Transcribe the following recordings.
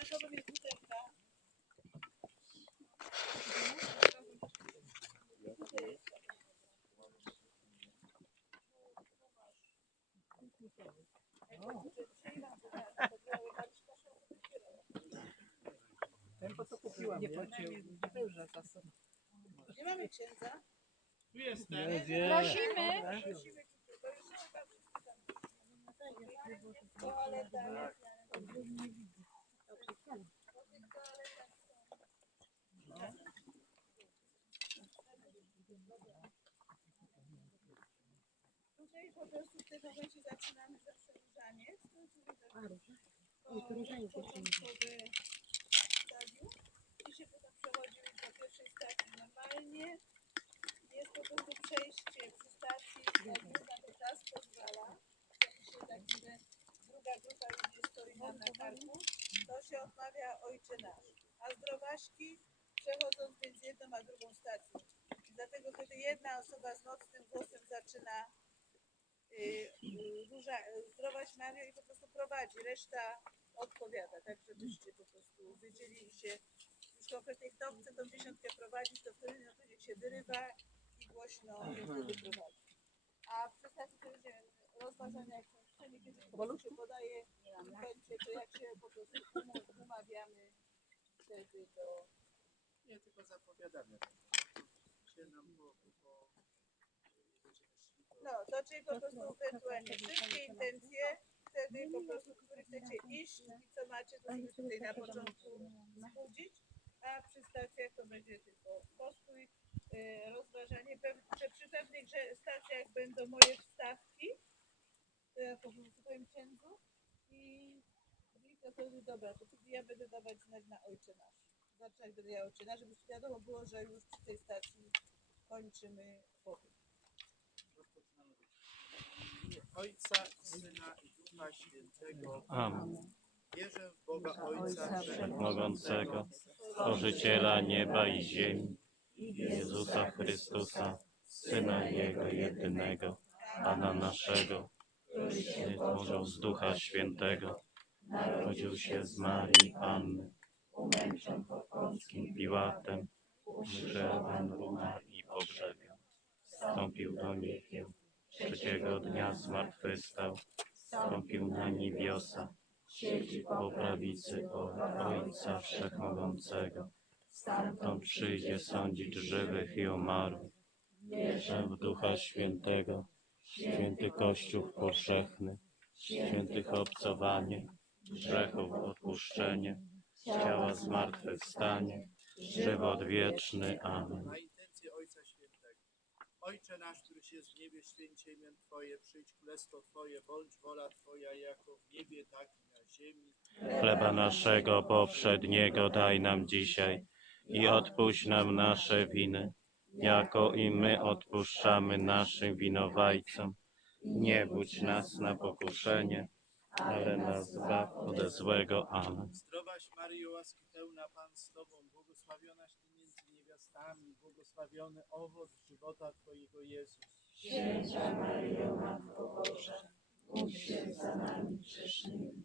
metałowym jest butelka. Ten po co kupiłam, nie? Nie mamy księdza. Tu jestem. Prosimy. Prosimy, to już tam. Toaleta. Tutaj po prostu w tym momencie zaczynamy zawsze różaniec. To jest początkowe stadium. I się potem przechodzimy do pierwszej stacji normalnie. Jest po prostu przejście przy stacji, już na to czas pozwala. Jak się tak grupa ludzi stoi na karku. To się odmawia Ojcze Nasz. A zdrowaśki przechodząc między jedną a drugą stacją. Dlatego, kiedy jedna osoba z mocnym głosem zaczyna y, y, róża, zdrowaś Mario i po prostu prowadzi, reszta odpowiada, tak żebyście po prostu wiedzieli się już konkretnie kto chce tą dziesiątkę prowadzić, to wtedy no to niech się wyrywa i głośno niech wtedy prowadzi. A w przestacji to już nie wiem, rozważania jak prostu się podaje kończy, to jak się po prostu umawiamy wtedy do Nie, tylko zapowiadamy. Się nam po, po, No, to czyli po prostu ewentualnie wszystkie intencje, wtedy po prostu, który chcecie iść i co macie, to sobie tutaj na początku zbudzić, a przy stacjach to będzie tylko postój, e, rozważanie, że przy pewnych stacjach będą moje to ja po prostu powiem księdzu i Wika to jest dobra, to wtedy ja będę dawać znak na Ojcze Nasz. Jak będę ja Ojcze Nasz, żeby wiadomo było, że już przy tej stacji kończymy pobyt. W Ojca, Syna i Ducha Świętego. Amen. Wierzę w Boga Ojca Wszechmogącego, Stworzyciela nieba i ziemi, Jezusa Chrystusa, Syna Jego jedynego, Pana naszego, złożył z Ducha Świętego, narodził się z Marii Panny, umęczon pod Pąckim Piłatem, umrzeł, umarł i pogrzebion. Wstąpił do niebieł, trzeciego dnia zmartwychwstał, wstąpił na niebiosa, siedzi po prawicy Ojca Wszechmogącego. Stamtąd przyjdzie sądzić żywych i umarłych. Wierzę w Ducha Świętego, święty Kościół powszechny, świętych obcowanie, grzechów odpuszczenie, ciała zmartwychwstanie, żywot wieczny. Amen. Na intencję Ojca Świętego. Ojcze nasz, któryś jest w niebie, święcie imię Twoje, przyjdź królestwo Twoje, bądź wola Twoja, jako w niebie, tak i na ziemi. Chleba naszego poprzedniego daj nam dzisiaj i odpuść nam nasze winy, jako i my odpuszczamy naszym winowajcom. Nie budź nas na pokuszenie, ale nas zbaw ode złego. Amen. Zdrowaś Maryjo, łaski pełna Pan z Tobą, błogosławionaś Ty między niewiastami, błogosławiony owoc żywota Twojego Jezus. Święta Maryjo, Matko Boża, módl się za nami grzesznymi,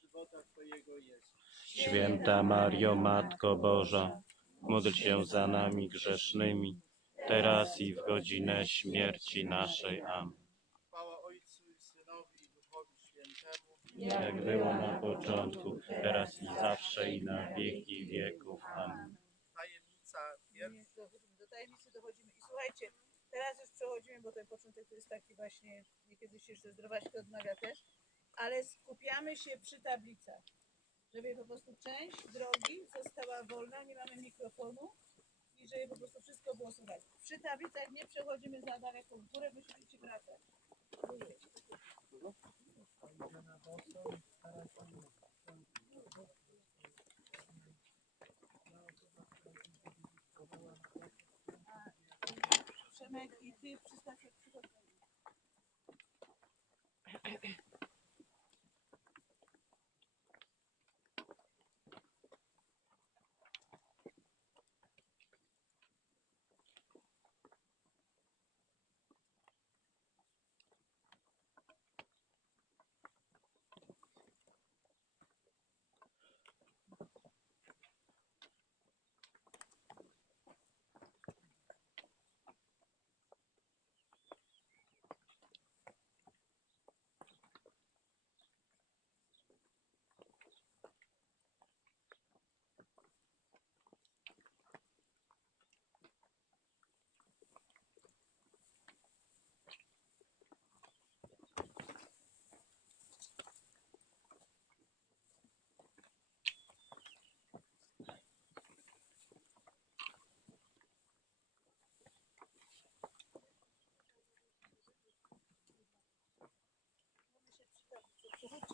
Święta Mario, Matko Boża, módl się za nami grzesznymi, teraz i w godzinę śmierci naszej. Amen. Chwała Ojcu i Synowi i Duchowi Świętemu. Jak było na początku, teraz i zawsze i na wieki wieków. Amen. Tajemnica pierwsza. do, do tajemnicy dochodzimy. I słuchajcie, teraz już przechodzimy, bo ten początek to jest taki właśnie, niekiedy się jeszcze zdrowaśkę odmawia też, ale skupiamy się przy tablicach, żeby po prostu część drogi została wolna, nie mamy mikrofonu i żeby po prostu wszystko było słychać. Przy tablicach nie przechodzimy za daleką w górę, musimy się wracać. Przemek i ty przystań się.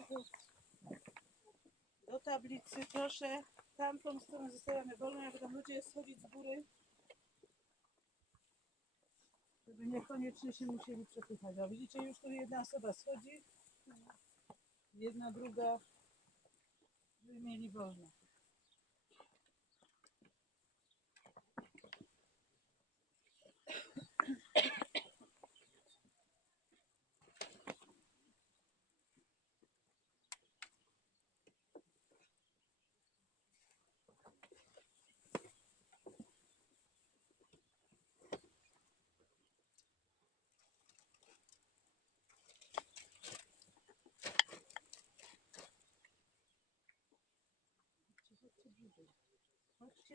Do, tablicy, proszę. Tamtą stronę zostawiamy wolną, jak tam ludzie schodzić z góry. Żeby niekoniecznie się musieli przepychać. A widzicie, już tu jedna osoba schodzi, jedna, druga, żeby mieli wolno.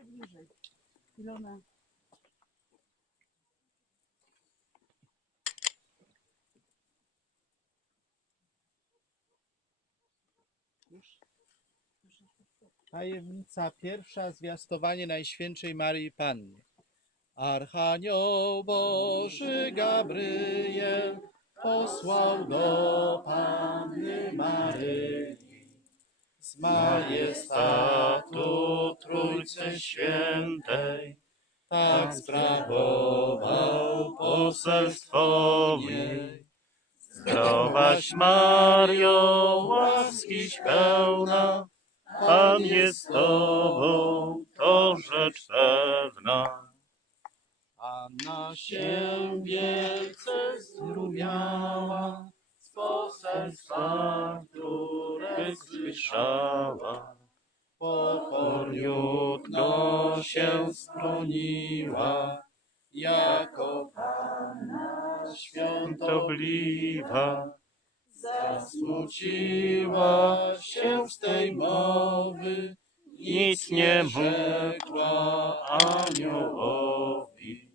Chodźcie bliżej. Ilona. Tajemnica pierwsza, zwiastowanie Najświętszej Maryi Panny. Archanioł Boży Gabryel posłał do Panny Maryi z majestatu Trójcy Świętej, tak sprawował poselstwo jej. Zdrowaś Mario, łaskiś pełna, Pan jest z Tobą, to rzecz pewna. Anna się wielce zdrowiała z poselstwa, które Słyszała, pokorniutko się schroniła, jako Panna świątobliwa. Zasmuciła się z tej mowy, nic nie rzekła aniołowi.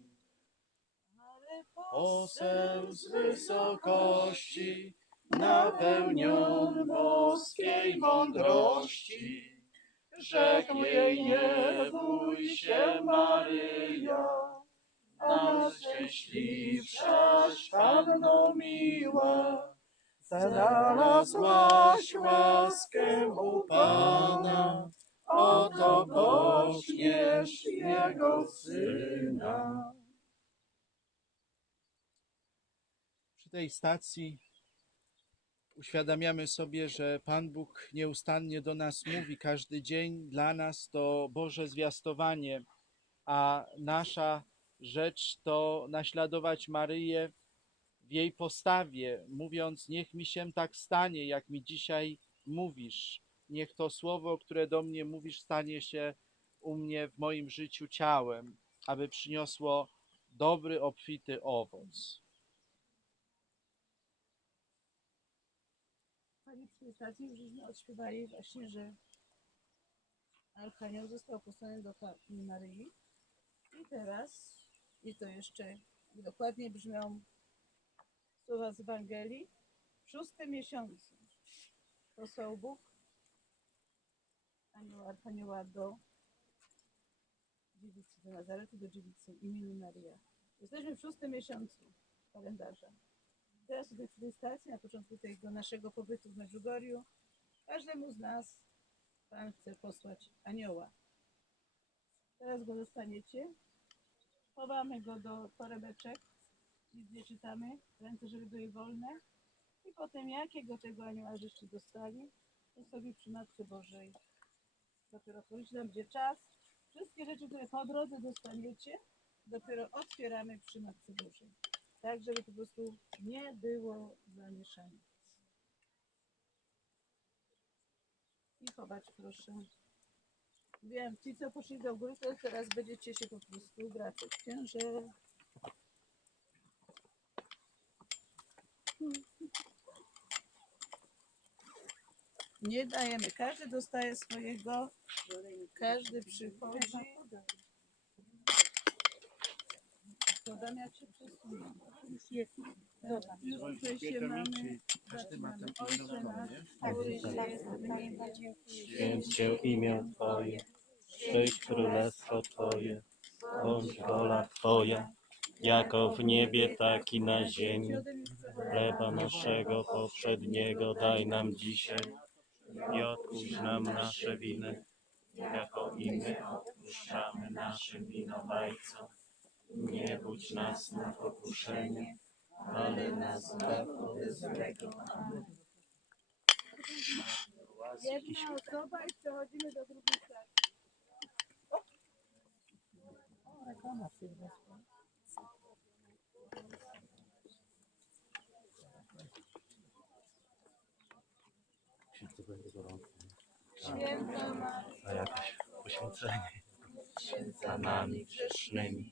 Ale Poseł z wysokości, napełnion boskiej mądrości, rzekł jej nie bój się Maryjo, najszczęśliwszaś Panno miła, znalazłaś łaskę u Pana, oto poczniesz Jego Syna. Przy tej stacji uświadamiamy sobie, że Pan Bóg nieustannie do nas mówi. Każdy dzień dla nas to Boże zwiastowanie, a nasza rzecz to naśladować Maryję w jej postawie, mówiąc: Niech mi się tak stanie, jak mi dzisiaj mówisz. Niech to słowo, które do mnie mówisz, stanie się u mnie w moim życiu ciałem, aby przyniosło dobry, obfity owoc. Stacji już żeśmy odśpiewali właśnie, że Archanioł został posłany do Maryi. I teraz, i to jeszcze dokładnie brzmią słowa z Ewangelii, w szóstym miesiącu posłał Bóg anioła, Archanioła do dziewicy do Nazaretu, do dziewicy imieniu Maryja. Jesteśmy w szóstym miesiącu kalendarza. Teraz tutaj przy tej stacji, na początku tego naszego pobytu w Medjugorju, każdemu z nas Pan chce posłać anioła. Teraz go dostaniecie. Chowamy go do torebeczek nic nie czytamy, ręce, żeby były wolne. I potem jakiego tego anioła żeście dostali, to sobie przy Matce Bożej dopiero otworzyć nam będzie czas. Wszystkie rzeczy, które po drodze dostaniecie, dopiero otwieramy przy Matce Bożej. Tak, żeby po prostu nie było zamieszania. I chować proszę. Wiem, ci co poszli do góry, to teraz będziecie się po prostu wracać. Księże. Nie dajemy. Każdy dostaje swojego. Każdy przychodzi. Dodam jak się przesunę. Już jest. Dobra, już przejście mamy. Każdy ma Zaczynamy. takie Ojcze nasz, Tak, który jest w niebie, Święć się imię Twoje, przyjdź królestwo Twoje, bądź wola Twoja, jako w niebie, tak i na ziemi. Chleba naszego poprzedniego daj nam dzisiaj i odpuść nam nasze winy, jako i my odpuszczamy naszym winowajcom. Nie budź nas na pokuszenie, ale nas zbaw ode złego. Amen. Jedna osoba i przechodzimy do drugiej klasy. Święta Maryjo, A jakieś poświęcenie za nami grzesznymi,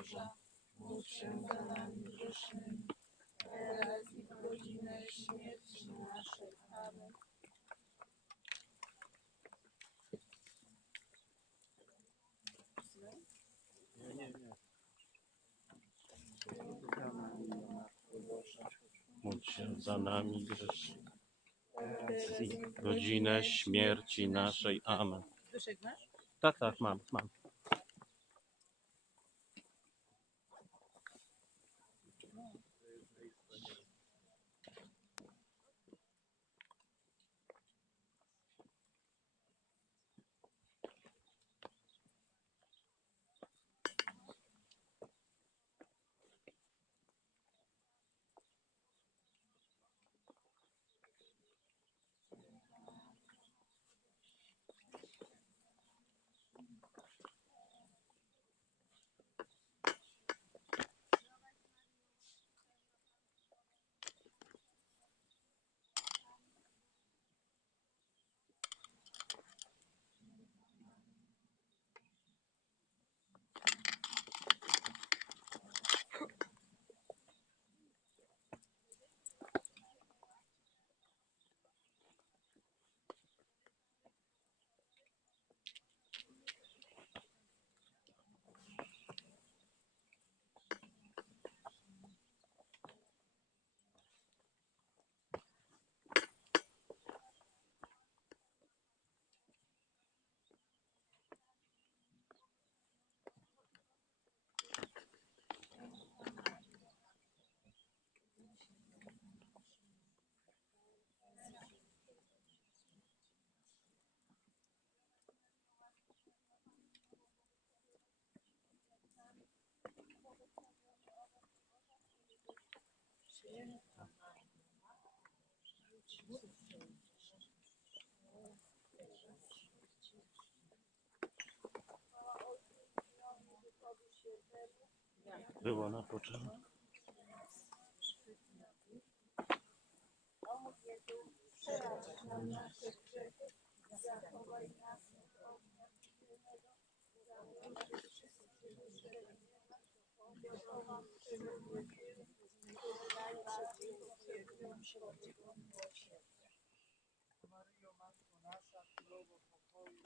Boża, módl się za nami grzesznymi, teraz i w godzinę śmierci naszej. Amen. Módl się za nami grzesznymi, teraz i w godzinę śmierci naszej. Amen. Masz? Tak, tak, mam, mam. było na początku. Maryjo, Matko nasza, Królowo pokoju,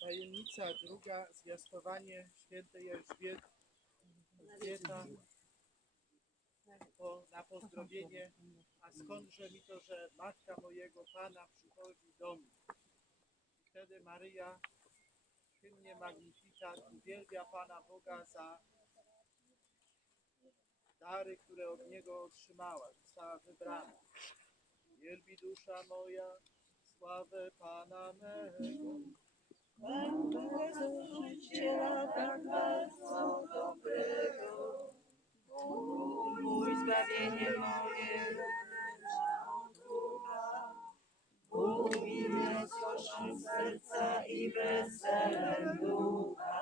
Tajemnica druga, zwiastowanie świętej Elżbiety. Elżbieta po, na pozdrowienie, a skądże mi to, że matka mojego Pana przychodzi do mnie. Wtedy Maryja hymnie Magnificat uwielbia Pana Boga za dary, które od Niego otrzymała, została wybrana. Wielbi dusza moja sławę Pana mego. Pan Założyciela tak bardzo dobrego. Mój zbawienie moje. Bóg mi cieszył serca i weselem ducha.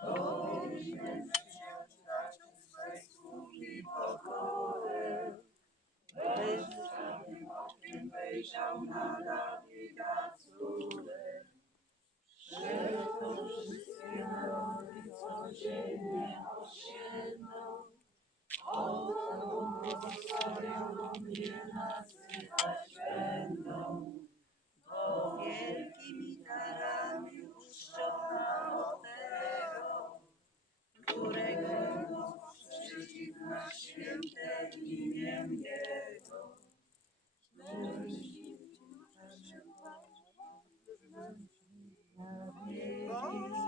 Powinien wejrzał na Dawida córę. Wszelką wszystkie narody codziennie osiedną. Oto błogosławioną mnie nazywać będą. Boże,